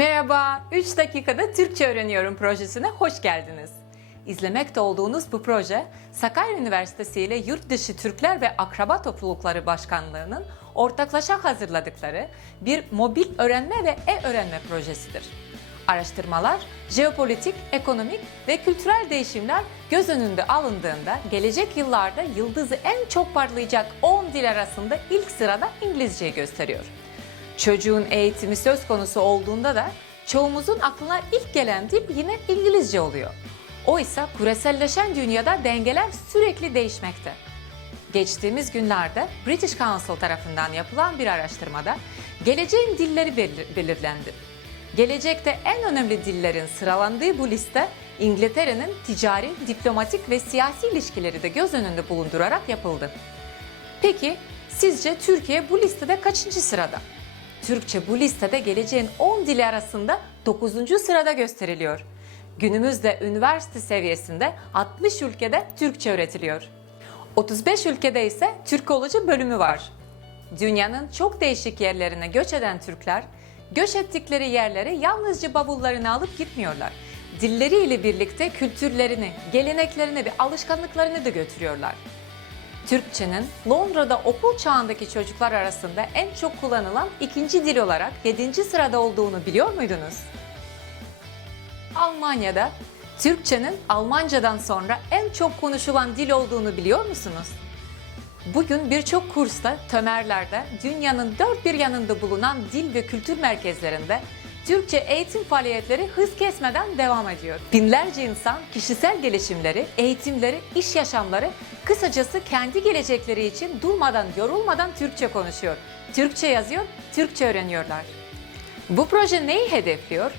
Merhaba, 3 dakikada Türkçe öğreniyorum projesine hoş geldiniz. İzlemekte olduğunuz bu proje, Sakarya Üniversitesi ile Yurt Dışı Türkler ve Akraba Toplulukları Başkanlığı'nın ortaklaşa hazırladıkları bir mobil öğrenme ve e-öğrenme projesidir. Araştırmalar, jeopolitik, ekonomik ve kültürel değişimler göz önünde alındığında gelecek yıllarda yıldızı en çok parlayacak 10 dil arasında ilk sırada İngilizceyi gösteriyor. Çocuğun eğitimi söz konusu olduğunda da çoğumuzun aklına ilk gelen dil yine İngilizce oluyor. Oysa küreselleşen dünyada dengeler sürekli değişmekte. Geçtiğimiz günlerde British Council tarafından yapılan bir araştırmada geleceğin dilleri belir- belirlendi. Gelecekte en önemli dillerin sıralandığı bu liste İngiltere'nin ticari, diplomatik ve siyasi ilişkileri de göz önünde bulundurarak yapıldı. Peki sizce Türkiye bu listede kaçıncı sırada? Türkçe bu listede geleceğin 10 dili arasında 9. sırada gösteriliyor. Günümüzde üniversite seviyesinde 60 ülkede Türkçe öğretiliyor. 35 ülkede ise Türkoloji bölümü var. Dünyanın çok değişik yerlerine göç eden Türkler, göç ettikleri yerlere yalnızca bavullarını alıp gitmiyorlar. Dilleriyle birlikte kültürlerini, geleneklerini ve alışkanlıklarını da götürüyorlar. Türkçenin Londra'da okul çağındaki çocuklar arasında en çok kullanılan ikinci dil olarak 7. sırada olduğunu biliyor muydunuz? Almanya'da Türkçenin Almancadan sonra en çok konuşulan dil olduğunu biliyor musunuz? Bugün birçok kursta, tömerlerde, dünyanın dört bir yanında bulunan dil ve kültür merkezlerinde Türkçe eğitim faaliyetleri hız kesmeden devam ediyor. Binlerce insan kişisel gelişimleri, eğitimleri, iş yaşamları, kısacası kendi gelecekleri için durmadan, yorulmadan Türkçe konuşuyor. Türkçe yazıyor, Türkçe öğreniyorlar. Bu proje neyi hedefliyor?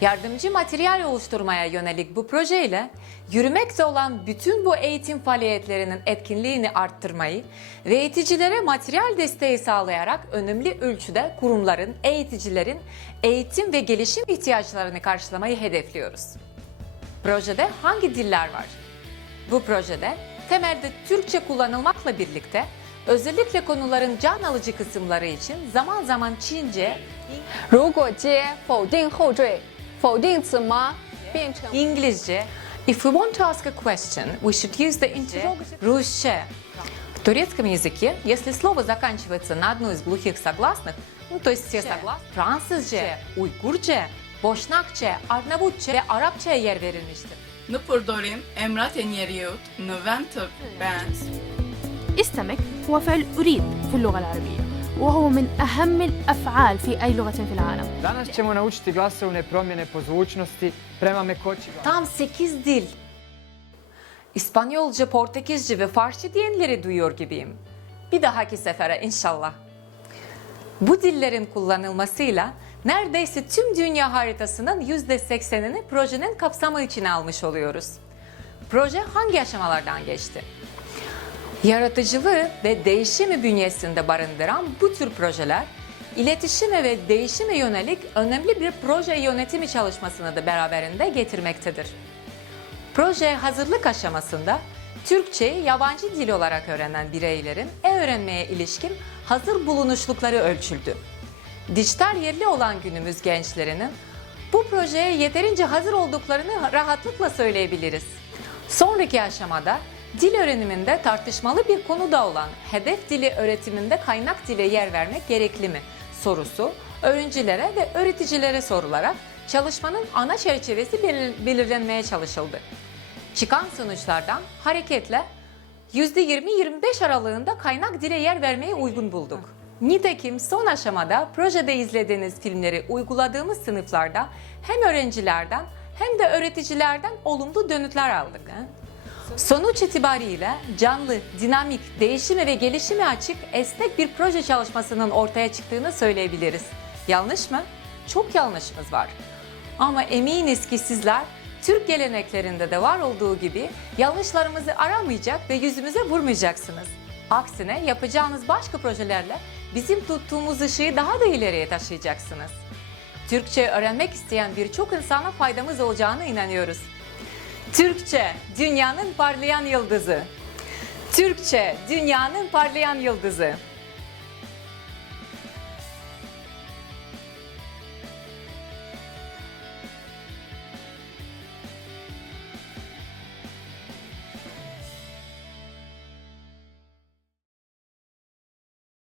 Yardımcı materyal oluşturmaya yönelik bu projeyle yürümekte olan bütün bu eğitim faaliyetlerinin etkinliğini arttırmayı ve eğiticilere materyal desteği sağlayarak önemli ölçüde kurumların, eğiticilerin eğitim ve gelişim ihtiyaçlarını karşılamayı hedefliyoruz. Projede hangi diller var? Bu projede temelde Türkçe kullanılmakla birlikte özellikle konuların can alıcı kısımları için zaman zaman Çince, 如果接否定后缀，否定词吗？变成 İngilizce. If we want to ask a question, we should use the interrogative Rusche. В турецком языке, если слово заканчивается на одну из глухих согласных, ну то есть все согласны, Fransızca, Uygurca, Boşnakça, Arnavutça ve Arapçaya yer verilmiştir. نقدرين امرأة يريوت نوفنتر بانس استمك هو فعل أريد في اللغة العربية وهو من أهم الأفعال في أي لغة في العالم Danas ćemo naučiti glasovne promjene po zvučnosti prema mekoći glasa. Tam 8 dil. İspanyolca, Portekizce ve Farsça diyenleri duyuyor gibiyim. Bir dahaki sefere inşallah. Bu dillerin kullanılmasıyla neredeyse tüm dünya haritasının %80'ini projenin kapsamı içine almış oluyoruz. Proje hangi aşamalardan geçti? Yaratıcılığı ve değişimi bünyesinde barındıran bu tür projeler, iletişime ve değişime yönelik önemli bir proje yönetimi çalışmasını da beraberinde getirmektedir. Proje hazırlık aşamasında Türkçeyi yabancı dil olarak öğrenen bireylerin e-öğrenmeye ilişkin hazır bulunuşlukları ölçüldü. Dijital yerli olan günümüz gençlerinin bu projeye yeterince hazır olduklarını rahatlıkla söyleyebiliriz. Sonraki aşamada dil öğreniminde tartışmalı bir konu da olan hedef dili öğretiminde kaynak dile yer vermek gerekli mi sorusu öğrencilere ve öğreticilere sorularak çalışmanın ana çerçevesi belir- belirlenmeye çalışıldı. Çıkan sonuçlardan hareketle %20-25 aralığında kaynak dile yer vermeye uygun bulduk. Nitekim son aşamada projede izlediğiniz filmleri uyguladığımız sınıflarda hem öğrencilerden hem de öğreticilerden olumlu dönütler aldık. Sonuç itibariyle canlı, dinamik, değişime ve gelişime açık, esnek bir proje çalışmasının ortaya çıktığını söyleyebiliriz. Yanlış mı? Çok yanlışımız var. Ama eminiz ki sizler Türk geleneklerinde de var olduğu gibi yanlışlarımızı aramayacak ve yüzümüze vurmayacaksınız. Aksine yapacağınız başka projelerle bizim tuttuğumuz ışığı daha da ileriye taşıyacaksınız. Türkçe öğrenmek isteyen birçok insana faydamız olacağına inanıyoruz. Türkçe, dünyanın parlayan yıldızı. Türkçe, dünyanın parlayan yıldızı.